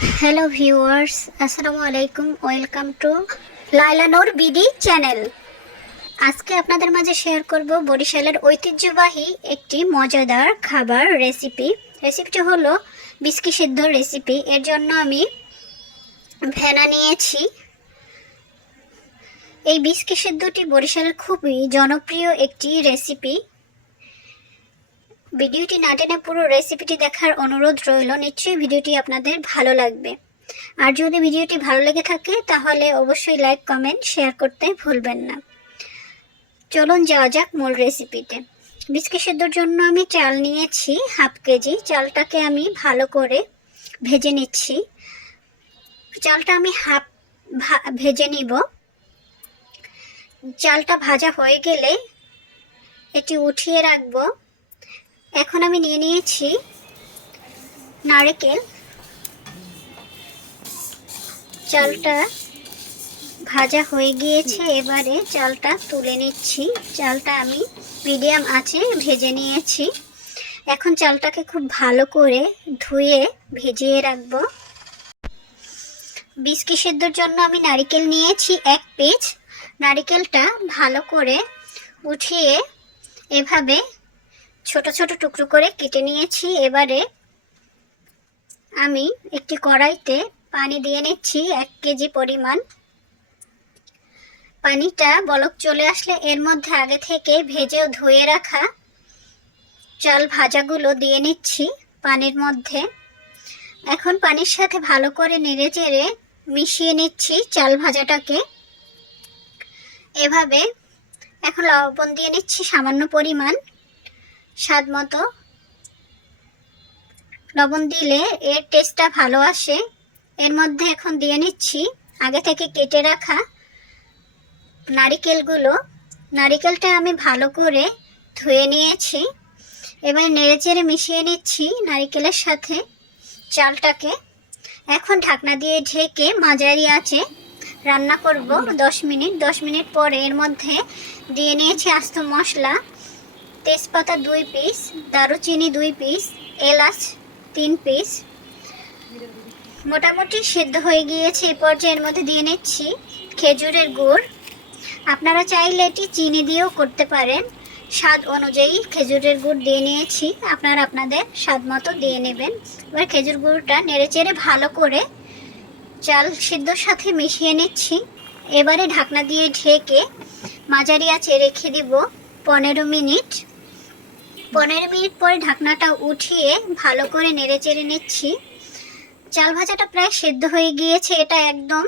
Hello viewers, আসসালামু আলাইকুম। Welcome to Laila Noor BD channel. আজকে আপনাদের মাঝে শেয়ার করব বরিশালের ঐতিহ্যবাহী একটি মজাদার খাবার রেসিপিটি হলো বিস্কি সিদ্ধ রেসিপি। এর জন্য আমি ভেনা নিয়েছি। এই বিস্কি সিদ্ধটি বরিশালের খুবই জনপ্রিয় একটি রেসিপি। ভিডিওটি না টেনে পুরো রেসিপিটি দেখার অনুরোধ রইল। নিশ্চয়ই ভিডিওটি আপনাদের ভালো লাগবে। আর যদি ভিডিওটি ভালো লেগে থাকে তাহলে অবশ্যই লাইক, কমেন্ট, শেয়ার করতে ভুলবেন না। চলুন যাওয়া যাক মূল রেসিপিতে। বিস্কি সেদ্ধর জন্য আমি চাল নিয়েছি হাফ কেজি। চালটাকে আমি ভালো করে ভেজে নিচ্ছি। চালটা আমি ভেজে নিব। চালটা ভাজা হয়ে গেলে এটি উঠিয়ে রাখবো। এখন আমি নিয়ে নিয়েছি নারকেল। চালটা ভাজা হয়ে গিয়েছে, এবারে চালটা তুলে নিচ্ছি। চালটা আমি মিডিয়াম আঁচে ভেজে নিয়েছি। এখন চালটাকে খুব ভালো করে ধুয়ে ভিজিয়ে রাখবো। বিস্কি সেদ্ধর জন্য আমি নারকেল নিয়েছি 1 পিস। নারকেলটা ভালো করে উঠিয়ে এভাবে ছোট ছোট টুকরো করে কেটে নিয়েছি। এবারে আমি একটি কড়াইতে পানি দিয়ে নিচ্ছি 1 কেজি পরিমাণ। পানিটা বলক চলে আসলে এর মধ্যে আগে থেকে ভেজে ও ধুয়ে রাখা চাল ভাজাগুলো দিয়ে নিচ্ছি পানির মধ্যে। এখন পানির সাথে ভালো করে নেড়েচেড়ে মিশিয়ে নিচ্ছি চাল ভাজাটাকে। এভাবে এখন লবণ দিয়ে নিচ্ছি সামান্য পরিমাণ, স্বাদ মতো। লবণ দিলে এর টেস্টটা ভালো আসে। এর মধ্যে এখন দিয়ে নিচ্ছি আগে থেকে কেটে রাখা নারকেলগুলো। নারকেলটা আমি ভালো করে ধুয়ে নিয়েছি। এবার নেড়েচেড়ে মিশিয়ে নিচ্ছি নারকেলের সাথে চালটাকে। এখন ঢাকনা দিয়ে ঢেকে মাঝারি আঁচে রান্না করব 10 মিনিট। 10 মিনিট পরে এর মধ্যে দিয়ে নিয়েছি আস্ত মশলা, তেজপাতা 2 পিস, দারুচিনি 2 পিস, এলাচ 3 পিস। মোটামুটি সিদ্ধ হয়ে গিয়েছে। এই পর্যায়ের মধ্যে দিয়ে নিচ্ছি খেজুরের গুড়। আপনারা চাইলে এটি চিনি দিয়েও করতে পারেন। স্বাদ অনুযায়ী খেজুরের গুড় দিয়ে নিয়েছি, আপনারা আপনাদের স্বাদ মতো দিয়ে নেবেন। এবার খেজুর গুড়টা নেড়েচেড়ে ভালো করে চাল সিদ্ধর সাথে মিশিয়ে নিচ্ছি। এবারে ঢাকনা দিয়ে ঢেকে মাঝারি আঁচে রেখে দিব 15 মিনিট। 15 মিনিট পরে ঢাকনাটা উঠিয়ে ভালো করে নেড়েচেড়ে নিচ্ছি। চাল ভাজাটা প্রায় সেদ্ধ হয়ে গিয়েছে। এটা একদম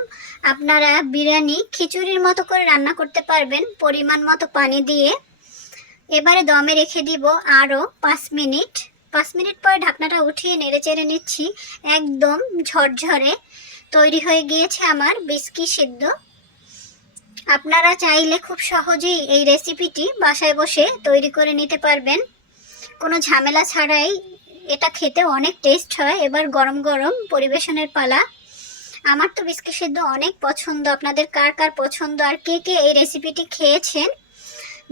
আপনারা বিরিয়ানি খিচুড়ির মতো করে রান্না করতে পারবেন পরিমাণ মতো পানি দিয়ে। এবারে দমে রেখে দিব আরও 5 মিনিট। 5 মিনিট পরে ঢাকনাটা উঠিয়ে নেড়েচেড়ে নিচ্ছি। একদম ঝরঝরে তৈরি হয়ে গিয়েছে আমার বিস্কি সিদ্ধ। আপনারা চাইলে খুব সহজেই এই রেসিপিটি বাসায় বসে তৈরি করে নিতে পারবেন, কোনো ঝামেলা ছাড়াই। এটা খেতে অনেক টেস্ট হয়। এবার গরম গরম পরিবেশনের পালা। আমার তো বিস্কি সিদ্ধ অনেক পছন্দ। আপনাদের কার কার পছন্দ আর কে কে এই রেসিপিটি খেয়েছেন?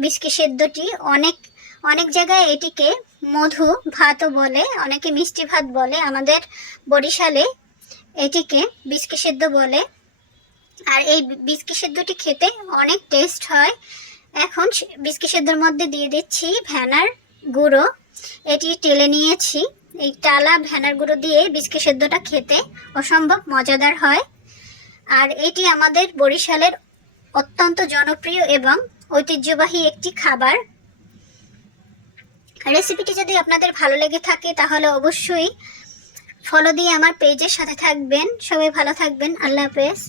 বিস্কি সিদ্ধটি অনেক জায়গায় এটিকে মধু ভাতও বলে, অনেকে মিষ্টি ভাত বলে। আমাদের বরিশালে এটিকে বিস্কি সিদ্ধ বলে। আর এই বিস্কি সিদ্ধটি খেতে অনেক টেস্ট হয়। এখন বিস্কি সিদ্ধর মধ্যে দিয়ে দিচ্ছি ভেনার গুঁড়ো। এটি টেলে নিয়েছি। এই টালা ভেনার গুঁড়ো দিয়ে বিস্কি সিদ্ধটা খেতে অসম্ভব মজাদার হয়। আর এটি আমাদের বরিশালের অত্যন্ত জনপ্রিয় এবং ঐতিহ্যবাহী একটি খাবার। রেসিপিটি যদি আপনাদের ভালো লেগে থাকে তাহলে অবশ্যই ফলো দিয়ে আমার পেজের সাথে থাকবেন। সবাই ভালো থাকবেন। আল্লাহ হাফেজ।